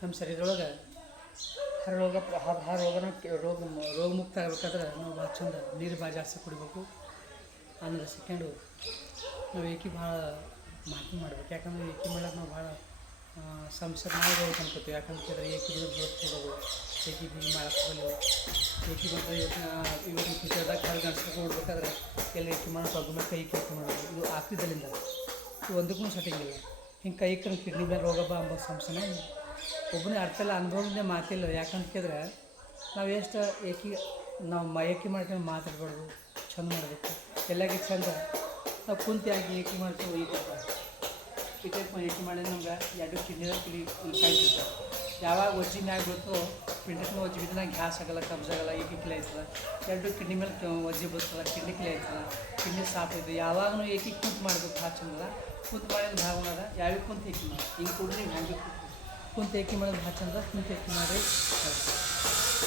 ನಮ್ಮ ಶರೀರದೊಳಗೆ ಹರ ರೋಗ, ಹರ ರೋಗನ ರೋಗ ರೋಗ ಮುಕ್ತ ಆಗ್ಬೇಕಾದ್ರೆ ನಾವು ಭಾಳ ಚಂದ ನೀರು ಭಾಳ ಜಾಸ್ತಿ ಕುಡಿಬೇಕು. ಆಮೇಲೆ ಸೆಕೆಂಡು ನಾವು ಏಕಿ ಭಾಳ ಮಾಹಿತಿ ಮಾಡ್ಬೇಕು. ಯಾಕಂದ್ರೆ ಏಕಿ ಮಾಡೋದು ನಾವು ಭಾಳ ಸಂಸಾರ ನಾವು ಅನ್ಕೋತೀವಿ. ಯಾಕಂತ ಕೇಳಿದ್ರೆ ಏಕಿ ಹೋಗೋದು ಏಕಿ ಬೀಗಿ ಮಾಡಕ್ಕೆ ಹೋಗಲ್ಲ. ಏಕಿ ಬಂದರೆ ಇವತ್ತಿನ ಫ್ಯೂಚರ್ದಾಗ ಕಳೆದು ಅನ್ಸ್ಕೊಂಡು ನೋಡ್ಬೇಕಾದ್ರೆ ಎಲ್ಲ ಏಕಿ ಮಾಡೋ ಮೇಲೆ ಕೈ ಕೆಲಸ ಮಾಡೋದು ಇದು ಆಗ್ತಿದ್ದಲಿಂದ ಇದು ಒಂದಕ್ಕೂ ಸೆಟ್ಟಿಂಗಿಲ್ಲ ಹಿಂಗೆ ಕೈ ಕಿಡ್ನಿ ಮೇಲೆ ರೋಗ ಬಾ ಅಂಬೋ ಸಂಶಯನೇ ಒಬ್ಬನೇ ಅರ್ಥ ಇಲ್ಲ, ಅನುಭವದಿಂದ ಮಾತಿಲ್ಲ. ಯಾಕಂತ ಕೇಳಿದ್ರೆ ನಾವು ಎಷ್ಟು ಏಕಿ, ನಾವು ಮ, ಏಕಿ ಮಾಡ್ಕೊಂಡು ಮಾತಾಡ್ಬಾರ್ದು ಚಂದ ಮಾಡಬೇಕು. ಎಲ್ಲಾಗಿ ಚಂದ ನಾವು ಕುಂತಿಯಾಗಿ ಏಕಿ ಮಾಡ್ತೀವಿ ಈಗ ಪಿಟೇಪ್ ಏಕಿ ಮಾಡಿದ್ರೆ ನಮ್ಗೆ ಎರಡು ಕಿಡ್ನಿ ಕಿಡಿ ಕಾಯ್ತಿರ್ತದೆ ಯಾವಾಗ ಒಜ್ಜಿ ಮ್ಯಾಗ ಬೀಳ್ತೋ ಪಿಂಟಸ್ನ ಒಜ್ಜಿ ನಂಗೆ ಗ್ಯಾಸ್ ಆಗಲ್ಲ ಕಬ್ಸ್ ಆಗಲ್ಲ ಈಗ ಕಿಲಿ ಆಯ್ತದ ಎರಡು ಕಿಡ್ನಿ ಮೇಲೆ ಒಜ್ಜಿ ಬರ್ತದೆ, ಕಿಡ್ನಿ ಕಿಲಿ ಆಯ್ತದ ಕಿಡ್ನಿ ಸಾಫ್ ಐತೆ ಯಾವಾಗಲೂ ಏಕಿ ಕುಂತು ಮಾಡಬೇಕು ಭಾಳ ಚಂದ ಕುಂತು ಮಾಡಿದ ಭಾಳ ಯಾವಾಗ ಕುಂತು ಏಕಿ ಮಾಡಿ ಈಗ ಕೂಡ ನೀವು ಹಂಗೆ ಕುಂತು ಏಕಿ ಮಾಡೋದು ಭಾಳ ಚಂದ ಕುಂತು ಏಕಿ ಮಾಡಿ